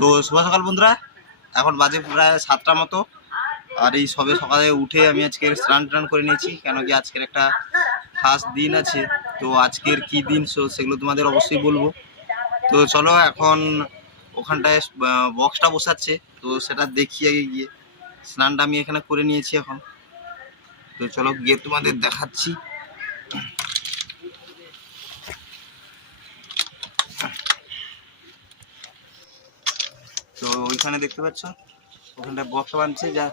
তো শুভ সকাল বন্ধুরা। এখন বাজে প্রায় সাতটা মতো। আর এই সবে সকালে উঠে আমি আজকে স্নান টান করে নিয়েছি, কেন কি আজকের একটা খাস দিন আছে। তো আজকের কি দিন সেগুলো তোমাদের অবশ্যই বলব। তো চলো এখন ওখানটায় বক্সটা বসাচ্ছে। তো সেটা দেখি আগে গিয়ে। স্নানটা আমি এখানে করে নিয়েছি এখন। তো চলো গিয়ে তোমাদের দেখাচ্ছি তো ওইখানে দেখতে পাচ্ছ? ওখানটা বক্স বানছে যা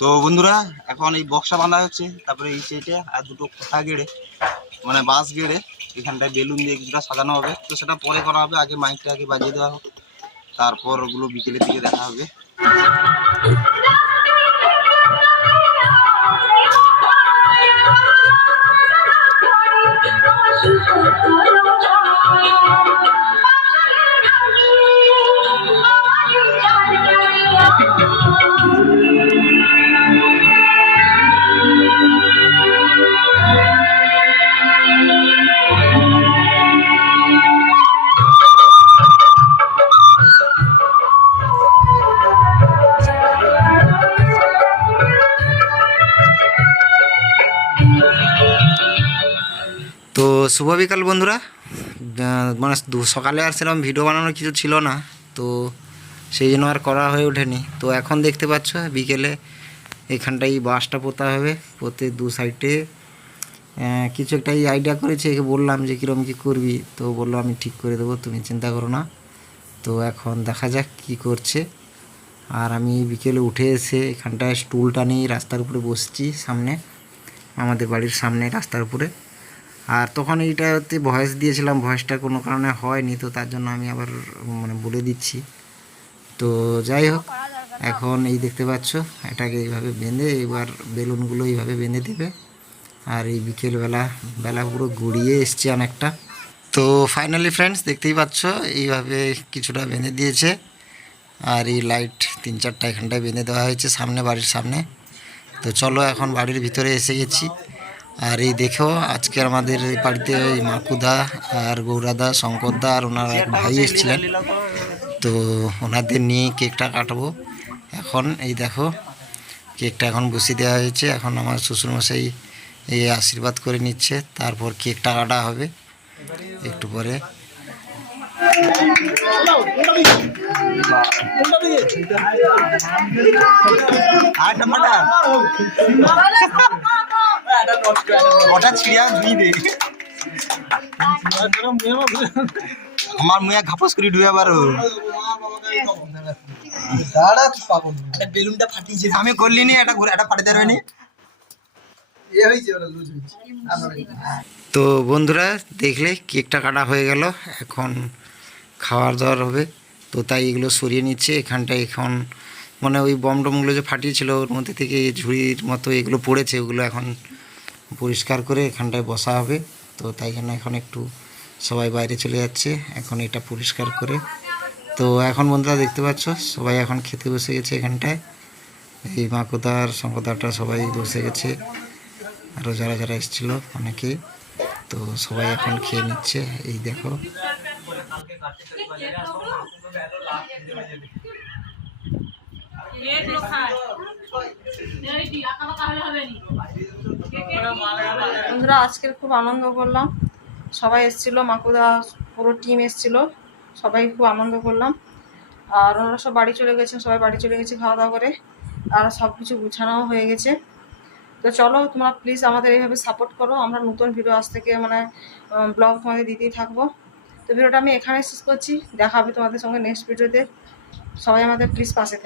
তো বন্ধুরা, এখন এই বক্সা বাঁধা হচ্ছে, তারপরে এই সাইডে আর দুটো কোঠা গেড়ে মানে বাঁশ গেড়ে এখানটায় বেলুন দিয়ে কিছুটা সাজানো হবে। তো সেটা পরে করা হবে, আগে মাইকটা আগে বাজিয়ে দেওয়া হোক। তারপর ওগুলো বিকেলের দিকে দেখা হবে। তো শুভ বিকাল বন্ধুরা। মানে সকালে আর সেরকম ভিডিও বানানোর কিছু ছিল না, তো সেই জন্য আর করা হয়ে ওঠেনি। তো এখন দেখতে পাচ্ছ, বিকেলে এখানটাই বাঁশটা পোতা হবে, পোতে দু সাইডে কিছু একটা এই আইডিয়া করেছে, একে বললাম যে কীরকম কী করবি, তো বলল আমি ঠিক করে দেবো, তুমি চিন্তা করো না। তো এখন দেখা যাক কি করছে। আর আমি বিকেলে উঠে এসে এখানটায় স্টুলটা নিয়ে রাস্তার উপরে বসছি, সামনে। আমাদের বাড়ির সামনে রাস্তার উপরে। আর তখন এইটাতে ভয়েস দিয়েছিলাম ভয়েসটা কোনো কারণে হয়নি, তো তার জন্য আমি আবার মানে বলে দিচ্ছি। তো যাই হোক, এখন এই দেখতে পাচ্ছ, এটাকে এইভাবে বেঁধে এবার বেলুনগুলো এইভাবে বেঁধে দেবে। আর এই বিকেলবেলা, বেলা পুরো গড়িয়ে এসছে অনেকটা। তো ফাইনালি ফ্রেন্ডস দেখতেই পাচ্ছ, এইভাবে কিছুটা বেঁধে দিয়েছে। আর এই লাইট তিন চারটা এখানটায় বেঁধে দেওয়া হয়েছে, সামনে বাড়ির সামনে। তো চলো এখন বাড়ির ভিতরে এসে গেছি। আর এই দেখো আজকে আমাদের এই বাড়িতে ওই মাকুদা আর গৌরাদা শঙ্করদা আর ওনার এক ভাই এসেছিলেন। তো ওনাদের নিয়ে কেকটা কাটবো। এখন এই দেখো কেকটা এখন বসিয়ে দেওয়া হয়েছে। এখন আমার শ্বশুরমশাই এই আশীর্বাদ করে নিচ্ছে। তারপর কেকটা কাটা হবে একটু পরে। আরেকটা ছিড়িয়া ধুই দে। আমার মুয়া ঘাপস করে ডুবে আবার বেলুনটা ফাটিয়েছে। আমি করলি নি এটা ঘুরে এটা পাঠাতে পারবে তো বন্ধুরা দেখলে কেকটা কাটা হয়ে গেল। এখন খাওয়ার দাওয়ার হবে। তো তাই এগুলো সরিয়ে নিচ্ছে। এখানটায় এখন মানে ওই বম টমগুলো যে ফাটিয়েছিল ওর মধ্যে থেকে ঝুড়ির মতো এগুলো পড়েছে। ওগুলো এখন পরিষ্কার করে এখানটায় বসা হবে। তো তাই জন্য এখন একটু সবাই বাইরে চলে যাচ্ছে। এখন এটা পরিষ্কার করে। তো এখন বন্ধুরা দেখতে পাচ্ছ, সবাই এখন খেতে বসে গেছে এখানটায়। এই মাকুদার শঙ্কদারটা সবাই বসে গেছে। আরও যারা যারা এসেছিল, অনেকে। তো সবাই এখন খেয়ে নিচ্ছে। এই দেখো। বন্ধুরা, আজকের খুব আনন্দ করলাম। সবাই এসেছিল, মাকুদা পুরো টিম এসেছিল, সবাই খুব আনন্দ করলাম। আর ওনারা সব বাড়ি চলে গেছেন, সবাই বাড়ি চলে গেছে খাওয়া দাওয়া করে। আর সব কিছু গুছানোও হয়ে গেছে। তো চলো, তোমরা প্লিজ আমাদের এইভাবে সাপোর্ট করো। আমরা নতুন ভিডিও আজ থেকে মানে ব্লগ তোমাদের দিতেই থাকব। তো ভিডিওটা আমি এখানে শেষ করছি। দেখা হবে তোমাদের সঙ্গে নেক্সট ভিডিওতে সবাই আমাদের প্লিজ পাশে